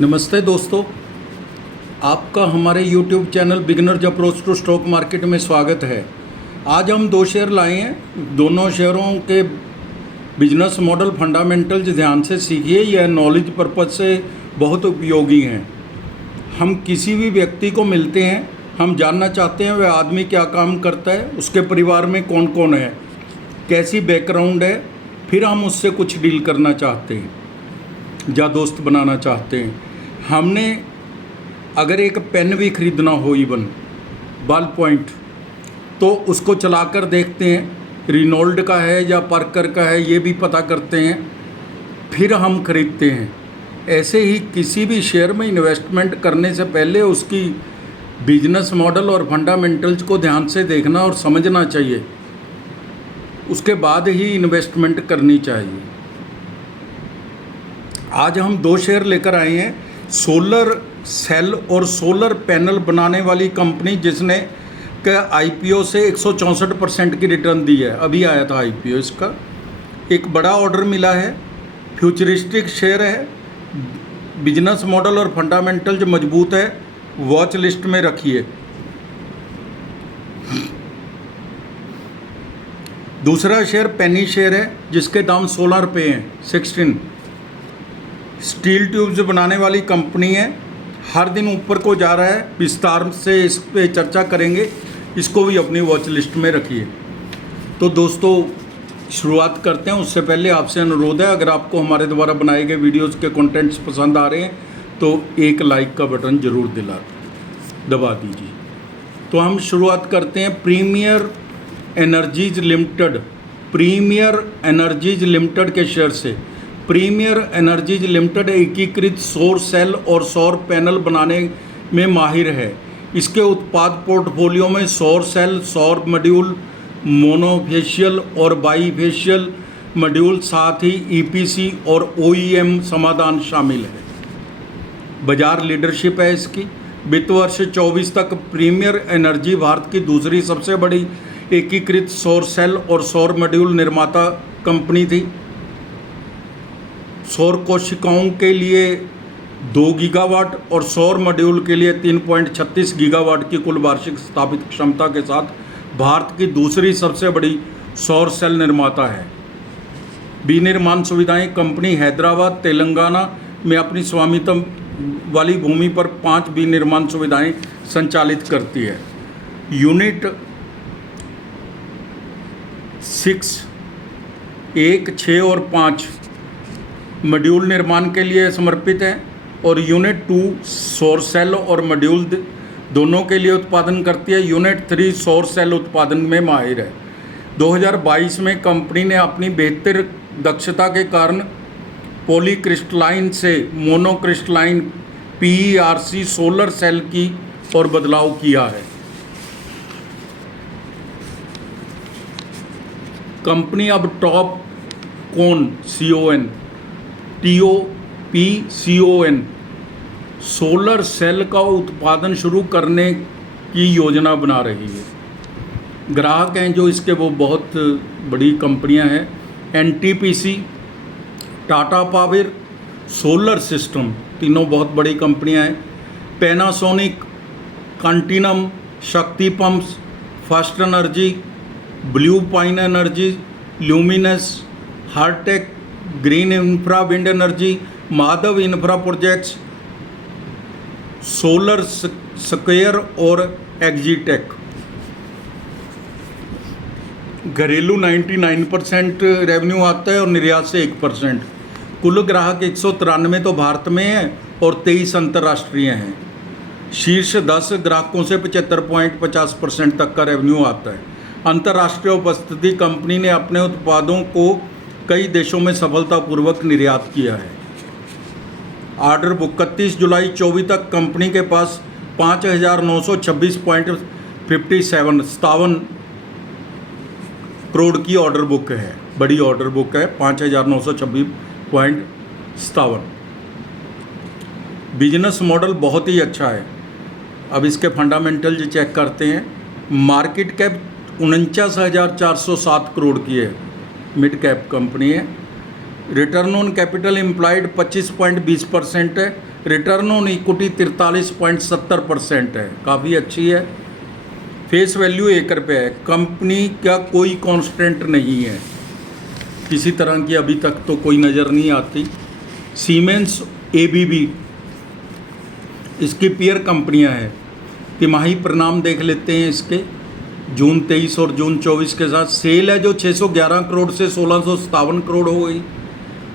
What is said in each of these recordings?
नमस्ते दोस्तों, आपका हमारे YouTube channel beginners approach to stock market में स्वागत है। आज हम दो शेयर लाए हैं। दोनों शेयरों के बिजनेस मॉडल फंडामेंटल्स ध्यान से सीखिए, यह नॉलेज पर्पज से बहुत उपयोगी हैं। हम किसी भी व्यक्ति को मिलते हैं, हम जानना चाहते हैं वह आदमी क्या काम करता है, उसके परिवार में कौन कौन है, कैसी बैकग्राउंड है, फिर हम उससे कुछ डील करना चाहते हैं या दोस्त बनाना चाहते हैं। हमने अगर एक पेन भी खरीदना हो, इवन बॉल पॉइंट, तो उसको चलाकर देखते हैं रिनोल्ड का है या पार्कर का है, ये भी पता करते हैं, फिर हम खरीदते हैं। ऐसे ही किसी भी शेयर में इन्वेस्टमेंट करने से पहले उसकी बिजनेस मॉडल और फंडामेंटल्स को ध्यान से देखना और समझना चाहिए, उसके बाद ही इन्वेस्टमेंट करनी चाहिए। आज हम दो शेयर लेकर आए हैं। सोलर सेल और सोलर पैनल बनाने वाली कंपनी जिसने आईपीओ से 164% की रिटर्न दी है। अभी आया था आईपीओ इसका। एक बड़ा ऑर्डर मिला है, फ्यूचरिस्टिक शेयर है, बिजनेस मॉडल और फंडामेंटल जो मजबूत है, वॉच लिस्ट में रखिए। दूसरा शेयर पेनी शेयर है जिसके दाम 16 रुपये हैं, 16। स्टील ट्यूब्स बनाने वाली कंपनी है, हर दिन ऊपर को जा रहा है। विस्तार से इस पे चर्चा करेंगे, इसको भी अपनी वॉच लिस्ट में रखिए। तो दोस्तों शुरुआत करते हैं। उससे पहले आपसे अनुरोध है, अगर आपको हमारे द्वारा बनाए गए वीडियोस के कंटेंट्स पसंद आ रहे हैं तो एक लाइक का बटन ज़रूर दबा दीजिए। तो हम शुरुआत करते हैं प्रीमियर एनर्जीज लिमिटेड के शेयर से। प्रीमियर एनर्जीज लिमिटेड एकीकृत सौर सेल और सौर पैनल बनाने में माहिर है। इसके उत्पाद पोर्टफोलियो में सौर सेल, सौर मॉड्यूल, मोनोफेशियल और बाईफेशियल मॉड्यूल, साथ ही ईपीसी और ओईएम समाधान शामिल है। बाजार लीडरशिप है इसकी। वित्त वर्ष 24 तक प्रीमियर एनर्जी भारत की दूसरी सबसे बड़ी एकीकृत सौर सेल और सौर मॉड्यूल निर्माता कंपनी थी। सौर कोशिकाओं के लिए 2 गीगावाट और सौर मॉड्यूल के लिए 3.36 गीगावाट की कुल वार्षिक स्थापित क्षमता के साथ भारत की दूसरी सबसे बड़ी सौर सेल निर्माता है। विनिर्माण सुविधाएं कंपनी हैदराबाद, तेलंगाना में अपनी स्वामित्व वाली भूमि पर 5 विनिर्माण सुविधाएं संचालित करती है। यूनिट 6, 1, 6 और 5 मॉड्यूल निर्माण के लिए समर्पित है और यूनिट 2 सौर सेल और मॉड्यूल दोनों के लिए उत्पादन करती है। यूनिट 3 सौर सेल उत्पादन में माहिर है। 2022 में कंपनी ने अपनी बेहतर दक्षता के कारण पॉलीक्रिस्टलाइन से मोनोक्रिस्टलाइन PERC सोलर सेल की और बदलाव किया है। कंपनी अब टॉप TOPCON सोलर सेल का उत्पादन शुरू करने की योजना बना रही है। ग्राहक हैं जो इसके वो बहुत बड़ी कंपनियां हैं। NTPC, Tata power, solar system, तीनों बहुत बड़ी कंपनियां हैं। पैनासोनिक, कंटिनम, शक्ति pumps, first energy, blue pine energy, luminous, Heartect, green infra wind energy, Madhav infra projects, solar square और एग्जीटेक। घरेलू 99% रेवेन्यू आता है और निर्यात से 1%। कुल ग्राहक 193 तो भारत में है और 23 अंतर्राष्ट्रीय हैं। शीर्ष 10 ग्राहकों से 75.50% तक का रेवेन्यू आता है। अंतर्राष्ट्रीय उपस्थिति कंपनी ने अपने उत्पादों को कई देशों में सफलतापूर्वक निर्यात किया है। ऑर्डर बुक 31 जुलाई 24 तक कंपनी के पास 5,926.57 करोड़ की ऑर्डर बुक है। बड़ी ऑर्डर बुक है, 5,926.57। बिजनेस मॉडल बहुत ही अच्छा है। अब इसके फंडामेंटल जो चेक करते हैं। मार्केट कैप 49,407 करोड़ की है, मिड कैप कंपनी है। रिटर्न ऑन कैपिटल एम्प्लॉयड 25.20% है। रिटर्न ऑन इक्विटी 43.70% है, काफ़ी अच्छी है। फेस वैल्यू 1 रुपये है। कंपनी का कोई कांस्टेंट नहीं है, किसी तरह की अभी तक तो कोई नज़र नहीं आती। सीमेंस, एबीबी इसकी पीयर कंपनियां हैं। तिमाही परिणाम देख लेते हैं इसके, जून 23 और जून 24 के साथ। सेल है जो 611 करोड़ से 1657 करोड़ हो गई।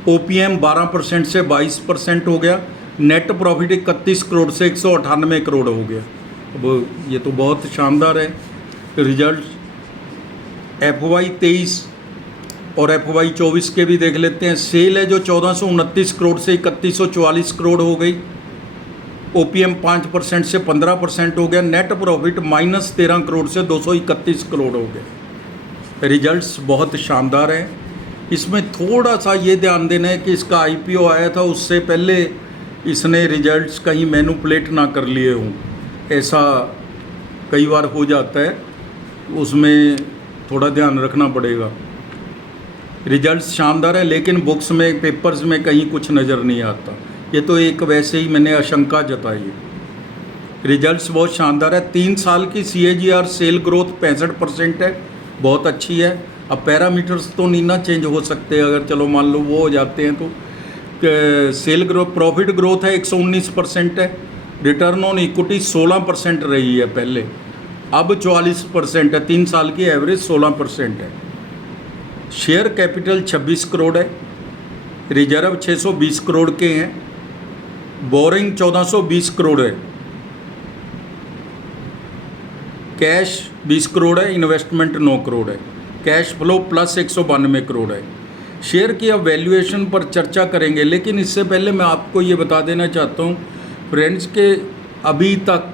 ओपीएम 12% से 22% हो गया। नेट प्रॉफिट 31 करोड़ से 198 करोड़ हो गया। अब ये तो बहुत शानदार है रिजल्ट। FY 23 और FY 24 के भी देख लेते हैं। सेल है जो 1429 करोड़ से 3144 करोड़ हो गई। ओपीएम 5% से 15% हो गया। नेट प्रॉफिट -13 करोड़ से 231 करोड़ हो गया। रिजल्ट्स बहुत शानदार हैं। इसमें थोड़ा सा ये ध्यान देना है कि इसका IPO आया था, उससे पहले इसने रिजल्ट्स कहीं मैनिपुलेट ना कर लिए हों, ऐसा कई बार हो जाता है, उसमें थोड़ा ध्यान रखना पड़ेगा। रिजल्ट्स शानदार है, लेकिन बुक्स में, पेपर्स में कहीं कुछ नज़र नहीं आता। ये तो एक वैसे ही मैंने आशंका जताई है। रिजल्ट्स बहुत शानदार है। 3 साल की CAGR सेल ग्रोथ 65% है, बहुत अच्छी है। अब पैरामीटर्स तो नहीं ना चेंज हो सकते, अगर चलो मान लो वो हो जाते हैं तो। सेल ग्रोथ, प्रॉफिट ग्रोथ है 119% है। रिटर्न ऑन इक्विटी 16% रही है पहले, अब 44% है। 3 साल की एवरेज 16% है। शेयर कैपिटल 26 करोड़ है। रिजर्व 620 करोड़ के हैं। बोरिंग 1420 करोड़ है। कैश 20 करोड़ है। इन्वेस्टमेंट 9 करोड़ है। कैश फ्लो प्लस 192 करोड़ है। शेयर की अब वैल्यूएशन पर चर्चा करेंगे, लेकिन इससे पहले मैं आपको ये बता देना चाहता हूँ फ्रेंड्स के अभी तक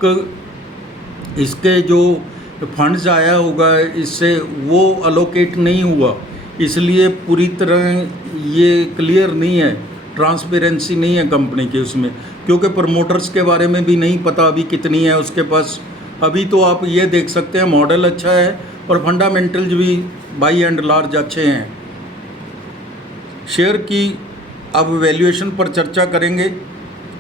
इसके जो फंड्स आया होगा इससे वो अलोकेट नहीं हुआ, इसलिए पूरी तरह ये क्लियर नहीं है, ट्रांसपेरेंसी नहीं है कंपनी की उसमें, क्योंकि प्रमोटर्स के बारे में भी नहीं पता अभी कितनी है उसके पास। अभी तो आप ये देख सकते हैं मॉडल अच्छा है और फंडामेंटल्स भी बाई एंड लार्ज अच्छे हैं। शेयर की अब वैल्यूएशन पर चर्चा करेंगे,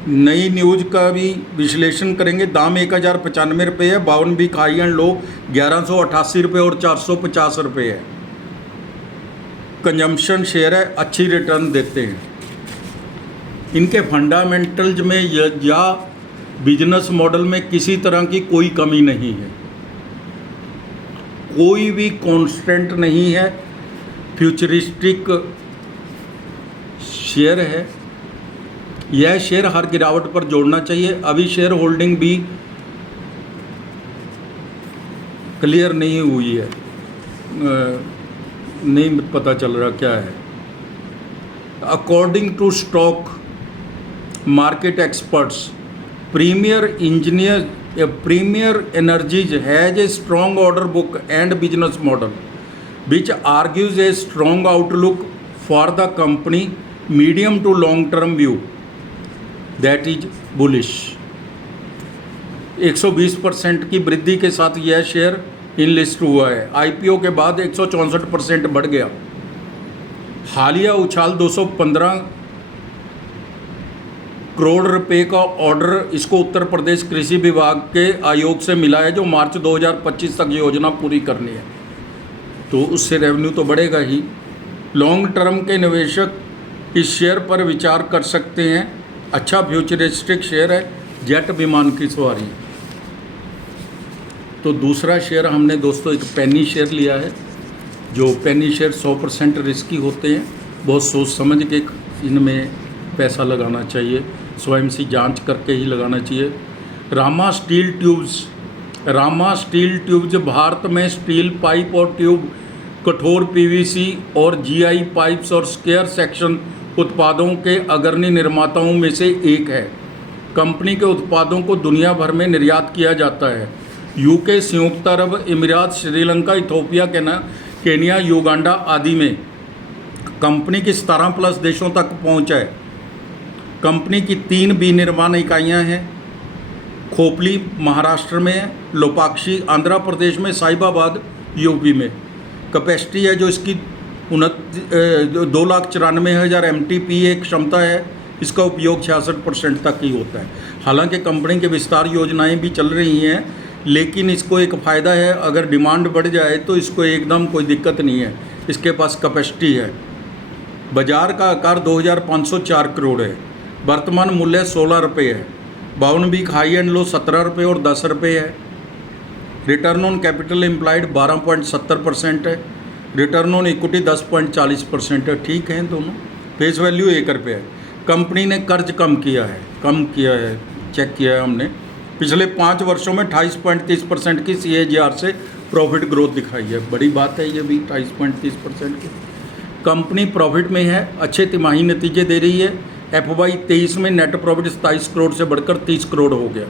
नई न्यूज़ का भी विश्लेषण करेंगे। दाम 1095 रुपये है। 52 वीक हाई एंड लो 1188 रुपये और 450 रुपये है। कंजम्पशन शेयर है, अच्छी रिटर्न देते हैं। इनके फंडामेंटल्स में या बिजनेस मॉडल में किसी तरह की कोई कमी नहीं है, कोई भी कांस्टेंट नहीं है। फ्यूचरिस्टिक शेयर है। यह शेयर हर गिरावट पर जोड़ना चाहिए। अभी शेयर होल्डिंग भी क्लियर नहीं हुई है, नहीं पता चल रहा क्या है। According to stock market experts, premier energies has a strong order book and business model which argues a strong outlook for the company medium to long term view that is bullish. 120% की वृद्धि के साथ यह share in list हुआ है। IPO के बाद 164% बढ़ गया। हालिया उछाल 215 करोड़ रुपए का ऑर्डर इसको उत्तर प्रदेश कृषि विभाग के आयोग से मिला है, जो मार्च 2025 तक योजना पूरी करनी है, तो उससे रेवेन्यू तो बढ़ेगा ही। लॉन्ग टर्म के निवेशक इस शेयर पर विचार कर सकते हैं। अच्छा फ्यूचरिस्टिक शेयर है। जेट विमान की सवारी। तो दूसरा शेयर हमने दोस्तों एक पेनी शेयर लिया है। जो पेनी शेयर 100% रिस्की होते हैं, बहुत सोच समझ के इनमें पैसा लगाना चाहिए, स्वयं से जांच करके ही लगाना चाहिए। रामा स्टील ट्यूब्स भारत में स्टील पाइप और ट्यूब, कठोर PVC और GI पाइप्स और स्क्वायर सेक्शन उत्पादों के अग्रणी निर्माताओं में से एक है। कंपनी के उत्पादों को दुनिया भर में निर्यात किया जाता है। UK, संयुक्त अरब अमीरात, श्रीलंका, इथोपिया, केन्या, युगांडा आदि में कंपनी की 17+ देशों तक पहुंच है। कंपनी की 3 विनिर्माण इकाइयां हैं। खोपली महाराष्ट्र में है, लोपाक्षी आंध्र प्रदेश में, साहिबाबाद UP में। कैपेसिटी है जो इसकी 2,94,000 MTPA क्षमता है। इसका उपयोग 66% तक ही होता है। हालांकि कंपनी की विस्तार योजनाएं भी चल रही हैं, लेकिन इसको एक फ़ायदा है, अगर डिमांड बढ़ जाए तो इसको एकदम कोई दिक्कत नहीं है, इसके पास कैपेसिटी है। बाजार का आकार 2504 करोड़ है। वर्तमान मूल्य 16 रुपये है। 52 वीक हाई एंड लो 17 रुपये और 10 रुपये है। रिटर्न ऑन कैपिटल एम्प्लॉयड 12.70% है। रिटर्न ऑन इक्विटी 10.40% है। ठीक है दोनों। फेस वैल्यू 1 रुपये है। कंपनी ने कर्ज कम किया है, चेक किया है हमने। पिछले 5 वर्षों में 28.30% की CAGR से प्रॉफिट ग्रोथ दिखाई है। बड़ी बात है ये भी, 28.30% की। कंपनी प्रॉफिट में है, अच्छे तिमाही नतीजे दे रही है। FY 23 में नेट प्रॉफिट 27 करोड़ से बढ़कर 30 करोड़ हो गया।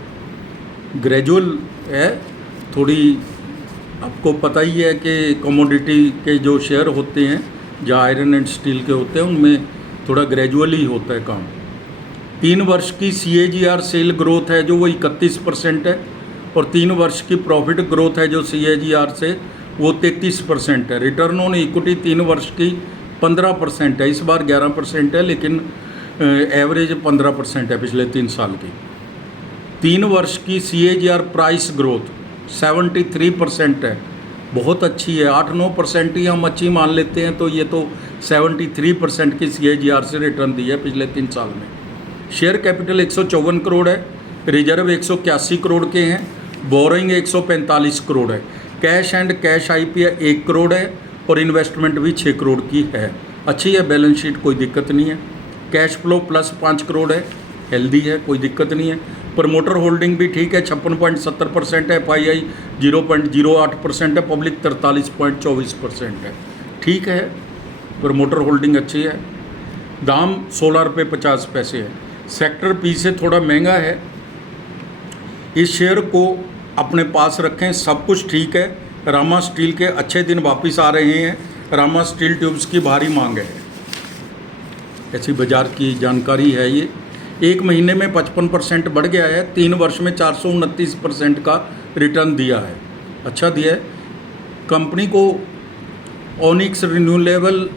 ग्रेजुअल है थोड़ी, आपको पता ही है कि कमोडिटी के जो शेयर होते हैं, जो आयरन एंड स्टील के होते हैं, उनमें थोड़ा ग्रेजुअली होता है काम। 3 वर्ष की CAGR सेल ग्रोथ है जो वो 31% है, और 3 वर्ष की प्रॉफिट ग्रोथ है जो CAGR से वो 33% है। रिटर्न ऑन इक्विटी 3 वर्ष की 15% है, इस बार 11% है, लेकिन एवरेज 15% है पिछले 3 साल की। 3 वर्ष की CAGR प्राइस ग्रोथ 73% है, बहुत अच्छी है। 8-9% ही हम अच्छी मान लेते हैं, तो ये तो 73% की CAGR से रिटर्न दी है पिछले 3 साल में। शेयर कैपिटल 154 करोड़ है। रिजर्व 181 करोड़ के हैं। बोरोइंग 145 करोड़ है। Cash and cash IP 1 crore है, और इन्वेस्टमेंट भी 6 करोड़ की है। अच्छी है बैलेंस शीट, कोई दिक्कत नहीं है। कैश फ्लो प्लस 5 करोड़ है, हेल्दी है, कोई दिक्कत नहीं है। प्रमोटर होल्डिंग भी ठीक है, 56.70% है। FII 0.08% है। पब्लिक 43.24% है। ठीक है, प्रमोटर होल्डिंग अच्छी है। दाम 16 रुपये 50 पैसे है। सेक्टर P से थोड़ा महंगा है। इस शेयर को अपने पास रखें, सब कुछ ठीक है। रामा स्टील के अच्छे दिन वापस आ रहे हैं। रामा स्टील ट्यूब्स की भारी मांग है, ऐसी बाजार की जानकारी है ये। 1 महीने में 55% बढ़ गया है। 3 वर्ष में 429% का रिटर्न दिया है, अच्छा दिया है। कंपनी को ओनिक्स रिन्यूएबल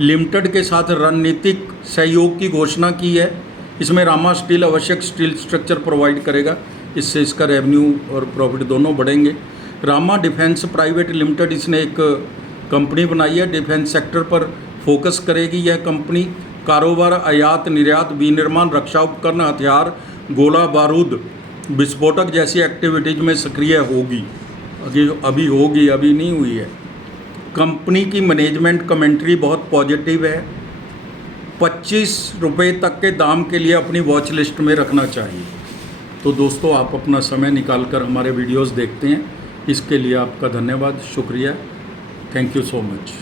लिमिटेड के साथ रणनीतिक सहयोग की घोषणा की है। इसमें रामा स्टील आवश्यक स्टील स्ट्रक्चर प्रोवाइड करेगा, इससे इसका रेवेन्यू और प्रॉफिट दोनों बढ़ेंगे। रामा डिफेंस प्राइवेट लिमिटेड, इसने एक कंपनी बनाई है, डिफेंस सेक्टर पर फोकस करेगी यह कंपनी। कारोबार आयात निर्यात, विनिर्माण, रक्षा उपकरण, हथियार, गोला बारूद, विस्फोटक जैसी एक्टिविटीज़ में सक्रिय होगी। अभी होगी, अभी नहीं हुई है। कंपनी की मैनेजमेंट कमेंट्री बहुत पॉजिटिव है। 25 रुपये तक के दाम के लिए अपनी वॉच लिस्ट में रखना चाहिए। तो दोस्तों, आप अपना समय निकाल कर हमारे वीडियोस देखते हैं, इसके लिए आपका धन्यवाद, शुक्रिया। Thank you so much.